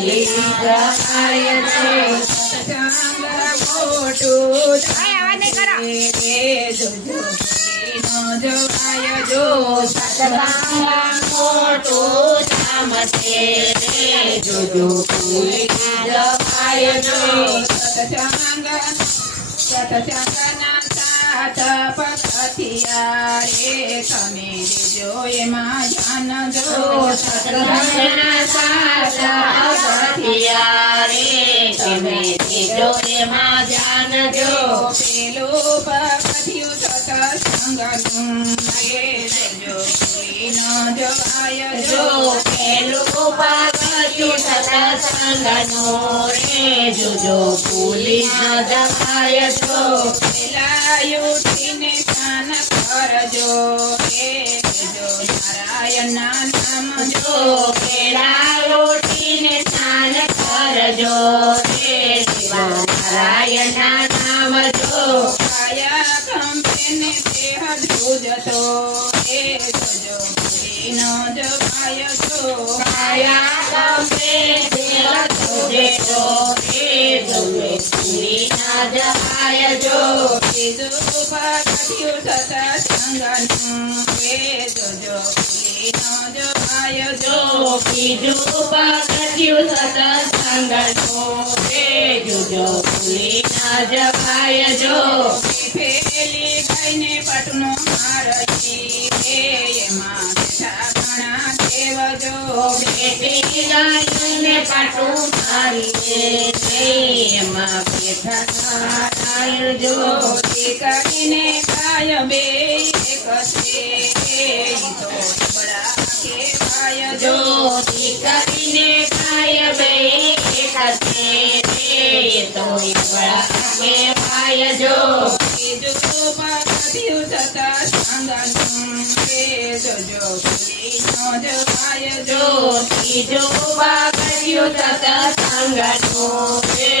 ભૂલી જવાય છે સત્સંગ મોટું ભાઈ, આવાજ નહીં કરો. રે જોજો ભૂલી ન જવાય જો સત્સંગ મોટું ધામ છે રે જોજો ભૂલી જવાય જો સત્સંગ સત્સંગના સાથ પગથિયા રે તમે લેજો એમાં ધ્યાન જો સત્સંગના સાચા હથિયા રે તમે તેજો એમાં ધ્યાન પેલો પેલું પગથિયું સંગનું ન જવાય જો પેલો પેલું પગથિયું સત્સંગનું રે જોજો ભૂલી ન જવાય જો પેલા ઉઠીને સ્નાન કરજો રે જો નારાયણ નામ જો નામ જો કાયા કંપેને દેહ ધ્રુજતો રે જોજો ન જો કાયા ગમે દેવ તુજે જો રે જોવે ભૂલી ના જવાય જો બીજું પગથિયું સત્સંગનું રે જોજો ભૂલી ન જવાય જો જો બીજું પગથિયું સત્સંગનું રે જોજો ભૂલી ના જવાય જો ફેલી ગાયને પટનો પાટું મારી રે એમાં જો કરીને ગાય બે એક છે તો બડા કહેવાય જો જો તો સત્સંગનું રે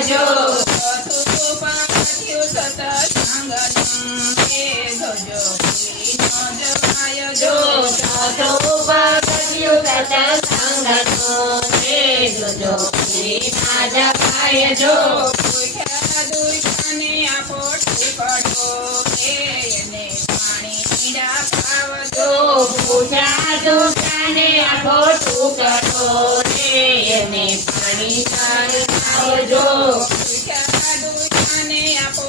ધર્મ જો ચોથું પગથિયું સત્સંગનું એ જોજો ભૂલી ન જવાય જો જો ચોથો પગથિયું સત્સંગનું રે જોજો ભૂલી ના જવાય જો દુખ્યા દુખ્યાને આપો ટુકડો એ એને પાણી પીડા જો પાવજો પૂજા દુકાને આપો ટુકડો રે એને પાણી આવજો દુખ્યાને આપો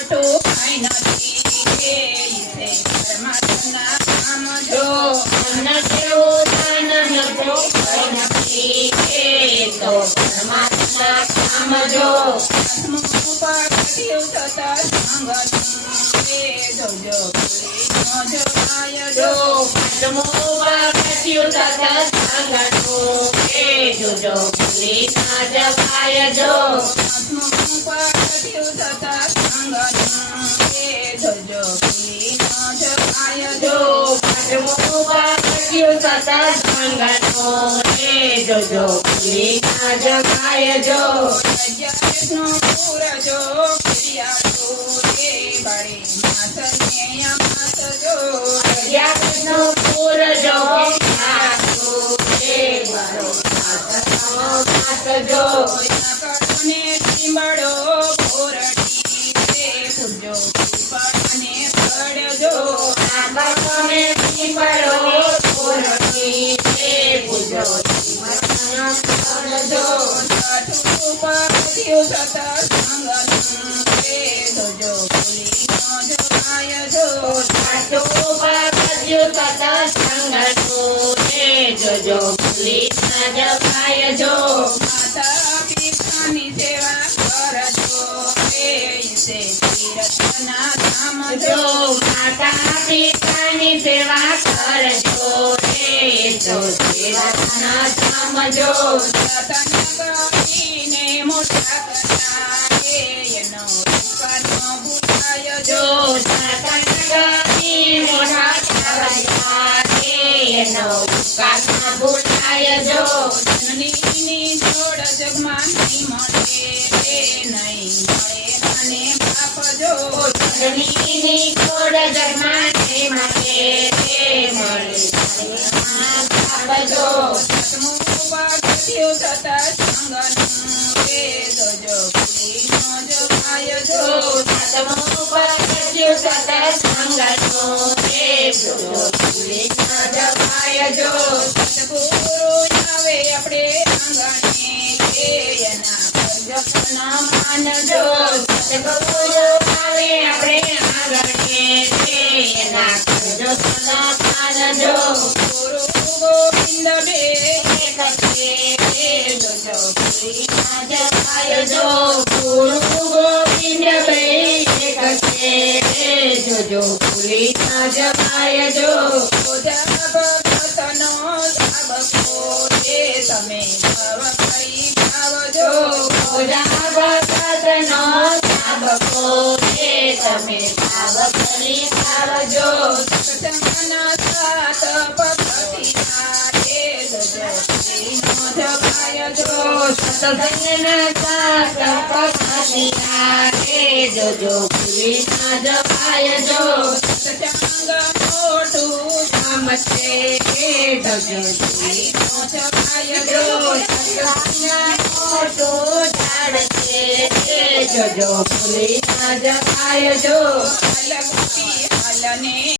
ટુકડો કામ જો પગથિયું સત્સંગનું એ જોજો ભૂલી ન જવાય જો જો પાંચમો પગથિયું સત્સંગનું એ જોજો ભૂલી ના જવાય જો પગથિયું સત્સંગનું એ જોજો ભૂલી ન જવાય જો જો પગથિયું સત્સંગનું એ જોજો અગિયારસનો પૂરજો બાળી અગિયારનો પૂર મારો માથાનો માથ જો જો જો માતા પિતાની સેવા કરજો. રે રચના જો. માતા પિતાની મોટા એનો કાકમાં ભૂલાય જો જનનીની જોડ જગમાં નહીં મળે રે નહીં મળે મને બાપ જો જનનીની જોડ જગમાને મળે રે મળે બાબજો સાતમું પગથિયું થતા સંગનું રે જોજો ભૂલી ન જવાય જો સાતમો પગથિયું સતત સંગતનો રે જો ભૂલી ન જવાય જો આવે આપણે આંગણે એના જપના માનજો સતગુરુ આવે આપણે આંગણે એના કરજો સદા માનજો ગુરુ ગોવિંદ બે એક જોજો ભૂલી ન જવાય જો ગુરુ. તમે ભાવ કરી ભગતનો સાબકો રે તમે ભાવ કરી આવજો સત્સંગના સાત પગથિયા રે જોજો ભૂલી ન જવાય જો સત્સંગના સાત પગથિયા રે જજો ભૂલી ન જવાય જો સત્સંગ મોટું ધામ છે રે જોજો ભૂલી ન જવાય જો જો સત્સંગના મોટું ઝાડ છે રે જોજો ભૂલી ન જવાય જો હાલ ગોપી હાલને